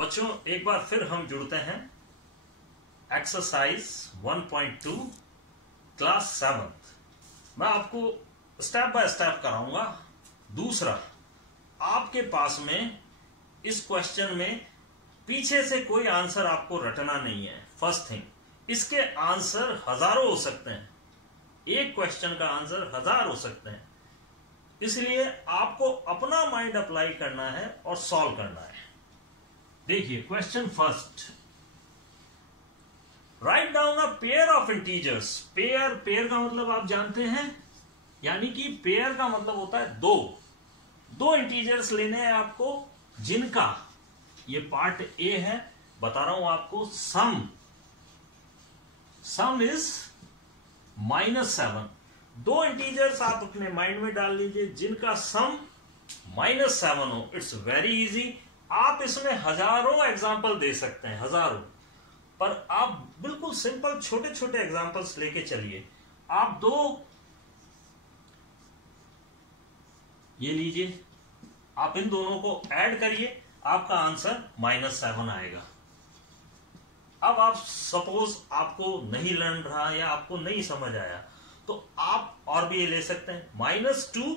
बच्चों एक बार फिर हम जुड़ते हैं एक्सरसाइज 1.2 क्लास 7। मैं आपको स्टेप बाय स्टेप कराऊंगा। दूसरा, आपके पास में इस क्वेश्चन में पीछे से कोई आंसर आपको रटना नहीं है। फर्स्ट थिंग, इसके आंसर हजारों हो सकते हैं, एक क्वेश्चन का आंसर 1000 हो सकते हैं, इसलिए आपको अपना माइंड अप्लाई करना है और सॉल्व करना है। देखिए question first, write down a pair of integers. Pair का मतलब आप जानते हैं, यानी कि पेयर का मतलब होता है दो इंटीजर्स लेने हैं आपको, जिनका ये पार्ट ए है, बता रहा हूं आपको। सम इज -7। दो इंटीजर्स आप अपने माइंड में डाल लीजिए जिनका सम -7 हो। It's very easy. आप इसमें हजारों एग्जाम्पल दे सकते हैं, हजारों, पर आप बिल्कुल सिंपल छोटे छोटे एग्जाम्पल्स लेके चलिए। आप दो ये लीजिए, आप इन दोनों को ऐड करिए, आपका आंसर -7 आएगा। अब आप सपोज आपको नहीं लर्न रहा या आपको नहीं समझ आया, तो आप और भी ये ले सकते हैं, -2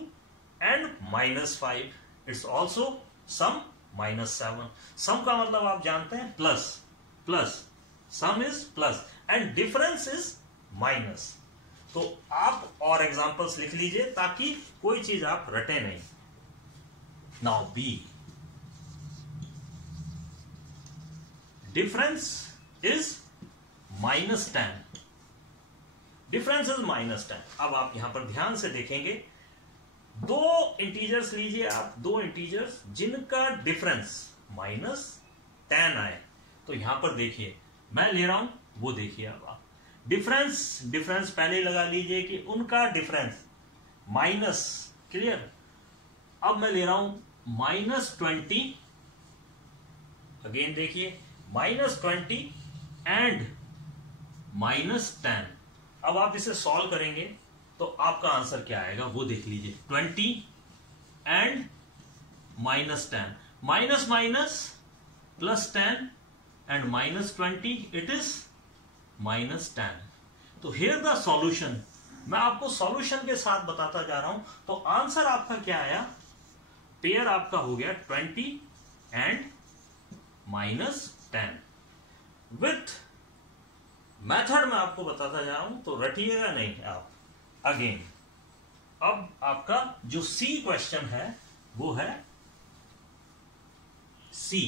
and -5। It's also sum -7। Sum का मतलब आप जानते हैं plus, sum is plus and difference is minus. तो आप और एग्जांपल्स लिख लीजिए ताकि कोई चीज आप रटे नहीं। Now b, difference is -10। Difference is -10। अब आप यहां पर ध्यान से देखेंगे, दो इंटीजर्स लीजिए आप, दो इंटीजर्स जिनका डिफरेंस -10 आए। तो यहां पर देखिए, मैं ले रहा हूं, वो देखिए। अब आप डिफरेंस पहले लगा लीजिए कि उनका डिफरेंस माइनस, क्लियर। अब मैं ले रहा हूं -20, अगेन देखिए -20 एंड -10। अब आप इसे सॉल्व करेंगे तो आपका आंसर क्या आएगा वो देख लीजिए। 20 and -10, minus +10 and -20, it is -10। तो हियर द सॉल्यूशन। मैं आपको सॉल्यूशन के साथ बताता जा रहा हूं। तो आंसर आपका क्या आया, पेयर आपका हो गया 20 एंड -10। विथ मेथड में आपको बताता जा रहा हूं, तो रटिएगा नहीं आप। अगेन, अब आपका जो सी क्वेश्चन है वो है सी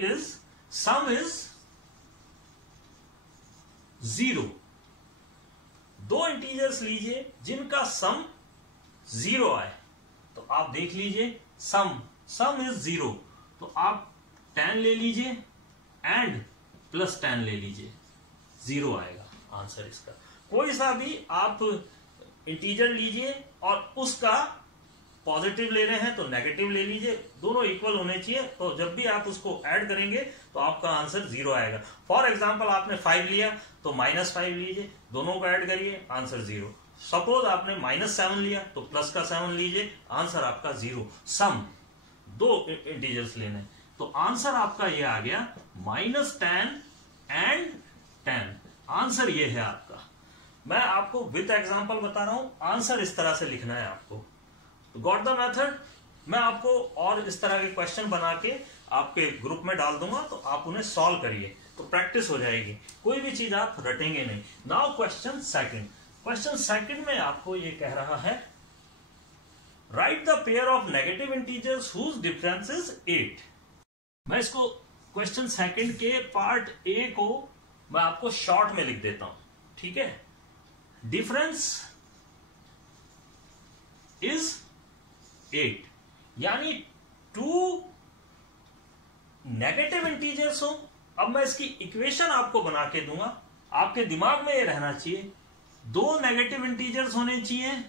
इज सम इज 0। दो इंटीजर्स लीजिए जिनका सम 0 आए। तो आप देख लीजिए, सम इज 0, तो आप 10 ले लीजिए एंड +10 ले लीजिए, 0 आएगा आंसर इसका। कोई सा भी आप इंटीजर लीजिए और उसका पॉजिटिव ले रहे हैं तो नेगेटिव ले लीजिए, दोनों इक्वल होने चाहिए। तो जब भी आप उसको ऐड करेंगे तो आपका आंसर 0 आएगा। फॉर एग्जांपल आपने 5 लिया तो -5 लीजिए, दोनों को ऐड करिए, आंसर 0। सपोज आपने -7 लिया तो प्लस का 7 लीजिए, आंसर आपका 0। सम, दो इंटीजर्स लेने, तो आंसर आपका ये आ गया -10 एंड 10। आंसर ये है आपका। मैं आपको विद एग्जांपल बता रहा हूं, आंसर इस तरह से लिखना है आपको। तो गॉट द मेथड। मैं आपको और इस तरह के क्वेश्चन बना के आपके ग्रुप में डाल दूंगा, तो आप उन्हें सॉल्व करिए, तो प्रैक्टिस हो जाएगी, कोई भी चीज आप रटेंगे नहीं। Now question second. Question second में आपको ये कह रहा है, write the pair of negative integers whose difference is 8। मैं इसको क्वेश्चन सेकंड के पार्ट ए को मैं आपको शॉर्ट में लिख देता हूं, ठीक है। डिफरेंस इज 8, यानी 2 नेगेटिव इंटीजर्स हो। अब मैं इसकी इक्वेशन आपको बना के दूंगा, आपके दिमाग में ये रहना चाहिए, दो नेगेटिव इंटीजर्स होने चाहिए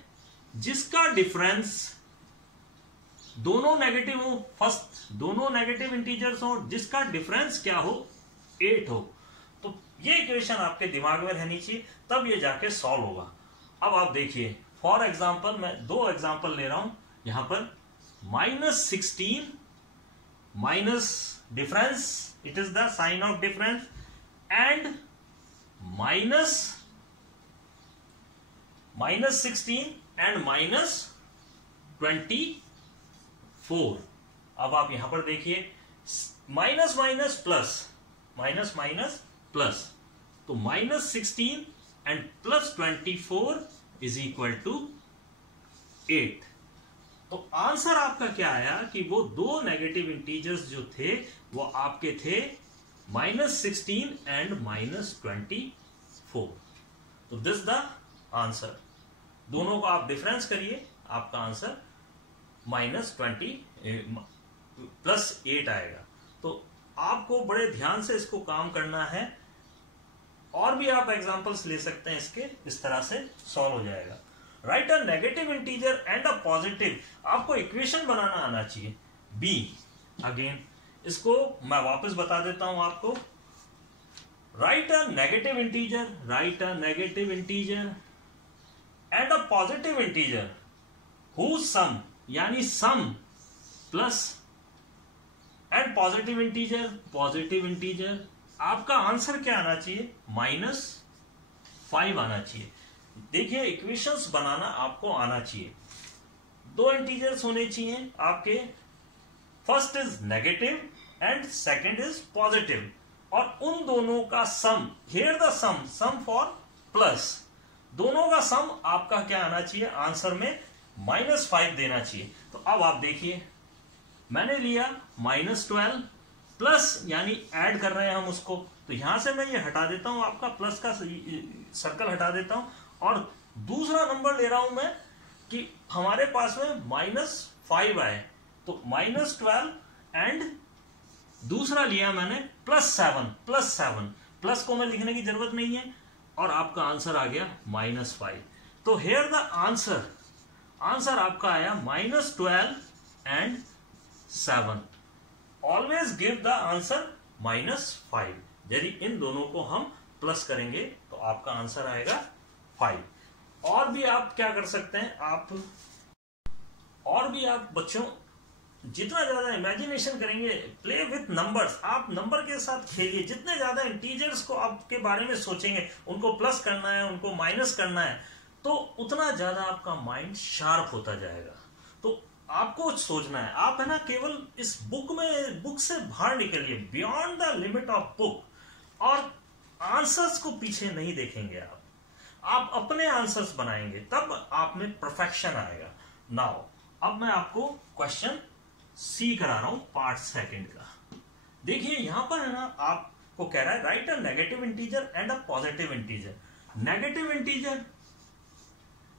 जिसका डिफरेंस, दोनों नेगेटिव हो, फर्स्ट दोनों नेगेटिव इंटीजर्स हो जिसका डिफरेंस क्या हो, 8 हो। तो ये इक्वेशन आपके दिमाग में रहनी चाहिए, तब ये जाके सॉल्व होगा। अब आप देखिए, फॉर एग्जांपल मैं दो एग्जांपल ले रहा हूं यहां पर, -16 minus difference, it is the sign of difference, and minus 16 and minus 24. अब आप यहां पर देखिए minus minus plus, minus minus plus, तो minus 16 and plus 24 is equal to 8. तो आंसर आपका क्या आया कि वो दो नेगेटिव इंटीजर्स जो थे वो आपके थे माइनस 16 एंड माइनस 24. तो दिस द आंसर. दोनों को आप डिफरेंस करिए, आपका आंसर माइनस 20 प्लस 8 आएगा. तो आपको बड़े ध्यान से इसको काम करना है. और भी आप एग्जांपल्स ले सकते हैं इसके, इस तरह से सॉल्व हो जाएगा. Right a negative integer and a positive. आपको इक्वेशन बनाना आना चाहिए. बी अगेन इसको मैं वापस बता देता हूं आपको. Write a negative integer, write a negative integer and a positive integer whose sum, यानी sum plus and positive integer, positive integer. आपका आंसर क्या आना चाहिए? -5 आना चाहिए. देखिए इक्वेशंस बनाना आपको आना चाहिए. दो इंटीजर्स होने चाहिए आपके. First is negative and second is positive, और उन दोनों का sum, here the sum for plus, दोनों का सम आपका क्या आना चाहिए? आंसर में -5 देना चाहिए. तो अब आप देखिए मैंने लिया -12 प्लस, यानी ऐड कर रहे हैं हम उसको. तो यहां से मैं ये हटा देता हूं, आपका प्लस का सर्कल हटा देता हूं, और दूसरा नंबर ले रहा हूं मैं कि हमारे पास में -5 आए. तो -12 एंड दूसरा लिया मैंने +7. प्लस को मैं लिखने की जरूरत नहीं है, और आपका आंसर आ गया -5. तो हेयर द आंसर आपका आया -12 and 7. Always give the answer -5. यदि इन दोनों को हम प्लस करेंगे तो आपका आंसर आएगा 5. और भी आप क्या कर सकते हैं, और भी आप बच्चों जितना ज्यादा इमेजिनेशन करेंगे, प्ले विथ नंबर्स, आप नंबर के साथ खेलिए. जितने ज्यादा इंटीजर्स को आपके बारे में सोचेंगे, उनको प्लस करना है, उनको माइनस करना है, तो उतना ज्यादा आपका माइंड शार्प होता जाएगा. तो आपको सोचना है, आप है ना केवल इस बुक से बाहर निकलिए, beyond the limit of book, और आंसर्स को पीछे नहीं देखेंगे. आप अपने आंसर्स बनाएंगे, तब आप में परफेक्शन आएगा. नाउ अब मैं आपको क्वेश्चन सी करा रहा हूं पार्ट सेकंड का. देखिए यहां पर है ना आपको कह रहा है right a negative integer and a positive integer. Negative integer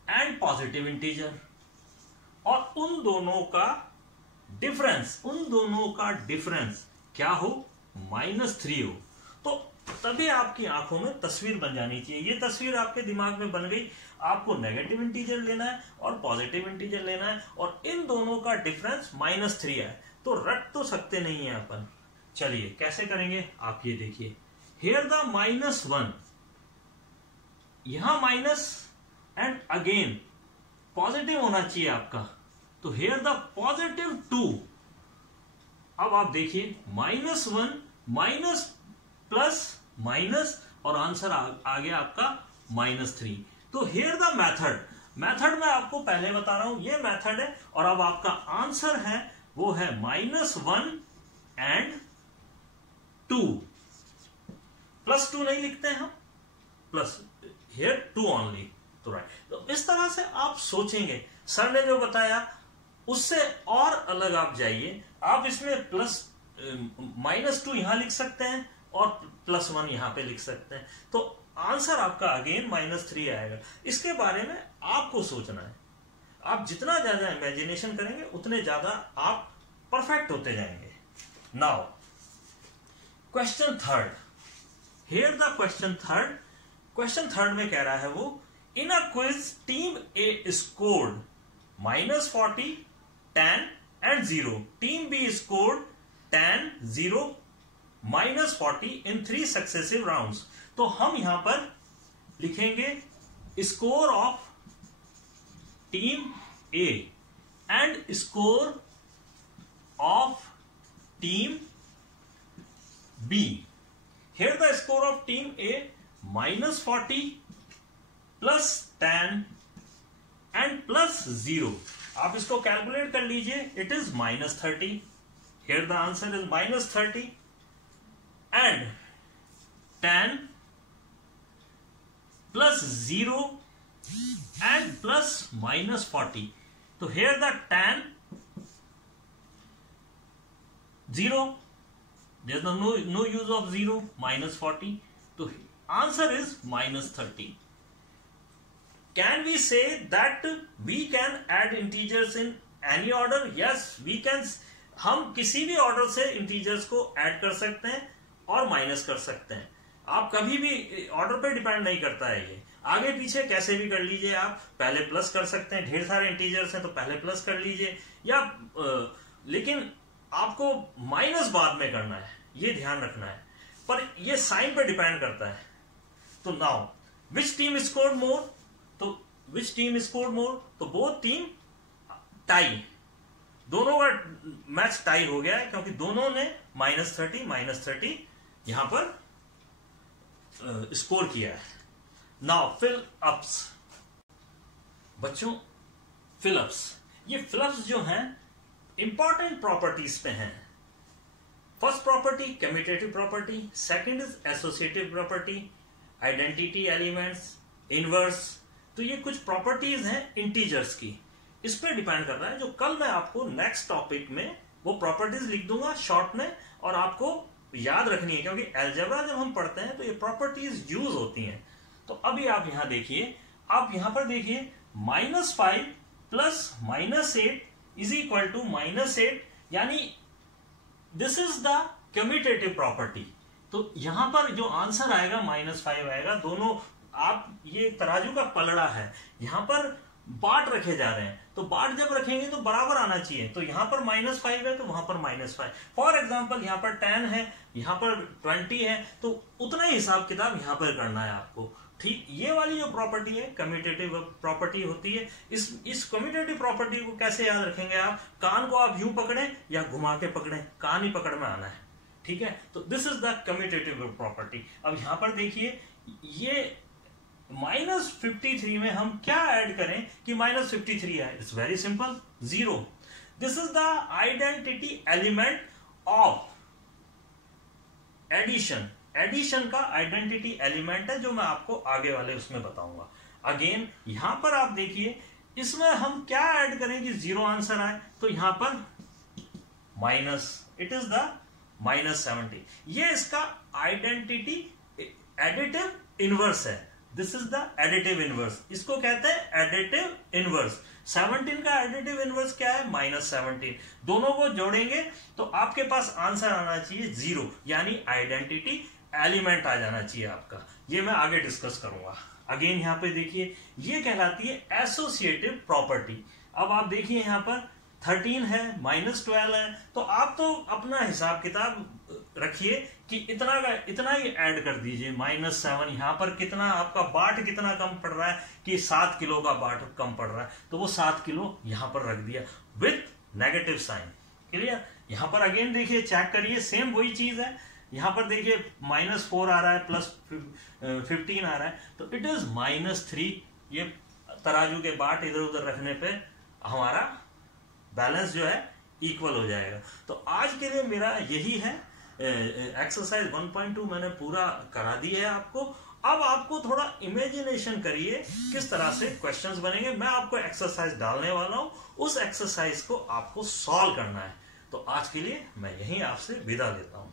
and positive integer, और उन दोनों का डिफरेंस क्या हो? -3 हो. तो तभी आपकी आंखों में तस्वीर बन जानी चाहिए. ये तस्वीर आपके दिमाग में बन गई. आपको नेगेटिव इंटीजर लेना है और पॉजिटिव इंटीजर लेना है, और इन दोनों का डिफरेंस -3 है. तो रट तो सकते नहीं है अपन. चलिए कैसे करेंगे आप ये देखिए. हियर द -1, यहां माइनस एंड अगेन पॉजिटिव होना चाहिए आपका. तो हियर द +2. अब आप देखिए -1 माइनस प्लस माइनस, और आंसर आ गया आपका -3. तो हियर द मेथड मैं आपको पहले बता रहा हूं, ये मेथड है. और अब आपका आंसर है वो है -1 एंड 2. +2 नहीं लिखते हैं हम, प्लस हियर 2 ओनली. तो राइट. तो इस तरह से आप सोचेंगे. सर ने जो बताया उससे और अलग आप जाइए. आप इसमें -2 यहां लिख सकते हैं और +1 यहां पे लिख सकते हैं. तो आंसर आपका अगेन -3 आएगा. इसके बारे में आपको सोचना है. आप जितना ज्यादा इमेजिनेशन करेंगे उतने ज्यादा आप परफेक्ट होते जाएंगे. Now question third. Here the question third में कह रहा है वो, in a quiz team A scored -40, 10 and 0. Team B scored 10, 0, -40 in 3 successive rounds. तो हम यहां पर लिखेंगे score of team A and score of team B. Here the score of team A -40 plus 10 and plus 0. आप इसको calculate कर लीजिए. It is -30. Here the answer is -30 and 10 plus 0 and plus -40. So here the 10 0. There's no use of 0. -40. So answer is -30. Can we say that we can add integers in any order? Yes, we can. हम किसी भी order से integers को add कर सकते हैं और minus कर सकते हैं. आप कभी भी ऑर्डर पे डिपेंड नहीं करता है. ये आगे पीछे कैसे भी कर लीजिए. आप पहले प्लस कर सकते हैं. ढेर सारे इंटीजर्स हैं तो पहले प्लस कर लीजिए या लेकिन आपको माइनस बाद में करना है, ये ध्यान रखना है. पर ये साइन पे डिपेंड करता है. तो now which team scored more? तो विच टीम स्कोर्ड मोर? तो बोथ टीम टाई. दोनों का मैच टाई हो गया है क्योंकि दोनों ने -30 यहां पर स्कोर किया है. Now fill ups. बच्चों फिल अप्स, ये फिल अप्स जो हैं इंपॉर्टेंट प्रॉपर्टीज पे हैं. First property commutative property, second is associative property, identity elements, inverse. तो ये कुछ प्रॉपर्टीज हैं इंटीजर्स की. इस पे डिपेंड कर रहा है. जो कल मैं आपको नेक्स्ट टॉपिक में वो प्रॉपर्टीज लिख दूंगा शॉर्ट में और आपको याद रखनी है क्योंकि अलजेब्रा जब हम पढ़ते हैं तो ये प्रॉपर्टीज यूज होती हैं. तो अभी आप यहां देखिए, आप यहां पर देखिए -5 प्लस -8 इज इक्वल टू -8, यानी this is the commutative property. तो यहां पर जो आंसर आएगा -5 आएगा. दोनों आप ये तराजू का पलड़ा है, यहां पर बाट रखे जा रहे हैं तो बाट जब रखेंगे तो बराबर आना चाहिए. तो यहां पर -5 है तो वहां पर -5. फॉर एग्जांपल यहां पर 10 है, यहां पर 20 है, तो उतना ही हिसाब किताब यहां पर करना है आपको. ठीक, ये वाली जो प्रॉपर्टी है कम्यूटेटिव प्रॉपर्टी होती है. इस कम्यूटेटिव प्रॉपर्टी को कैसे याद रखेंगे आप? कान को आप यूं पकड़े या घुमा के पकड़े, कान ही पकड़ में आना है. ठीक है, तो this is the commutative property. अब यहां पर देखिए ये -53 में हम क्या ऐड करें कि -53 आए? It's very simple, 0. This is the identity element of addition. Addition का आइडेंटिटी एलिमेंट है जो मैं आपको आगे वाले उसमें बताऊंगा. अगेन यहां पर आप देखिए इसमें हम क्या ऐड करें कि 0 आंसर आए? तो यहां पर माइनस, इट इज द -70. ये इसका आइडेंटिटी एडिटिव इनवर्स है. This is the additive inverse. इसको कहते हैं एडिटिव इनवर्स. 17 का एडिटिव इनवर्स क्या है? -17. दोनों को जोड़ेंगे तो आपके पास आंसर आना चाहिए 0, यानी आइडेंटिटी एलिमेंट आ जाना चाहिए आपका. ये मैं आगे डिस्कस करूंगा. अगेन यहां पे देखिए ये कहलाती है एसोसिएटिव प्रॉपर्टी. अब आप देखिए यहां पर 13 है, -12 है, तो आप तो अपना हिसाब किताब रखिए कि इतना ही ऐड कर दीजिए. -7 यहां पर कितना आपका बाट कितना कम पड़ रहा है कि 7 किलो का बाट कम पड़ रहा है, तो वो 7 किलो यहां पर रख दिया विथ नेगेटिव साइन. क्लियर? यहां पर अगेन देखिए, चेक करिए, सेम वही चीज है. यहां पर देखिए -4 आ रहा है, +15 आ रहा है, तो इट इज -3. ये तराजू के बाट इधर उधर रखने पे हमारा बैलेंस जो है इक्वल हो जाएगा. तो आज के लिए मेरा यही है. एक्सरसाइज 1.2 मैंने पूरा करा दी है आपको. अब आपको थोड़ा इमेजिनेशन करिए किस तरह से क्वेश्चंस बनेंगे. मैं आपको एक्सरसाइज डालने वाला हूं, उस एक्सरसाइज को आपको सॉल्व करना है. तो आज के लिए मैं यहीं आपसे विदा लेता हूं.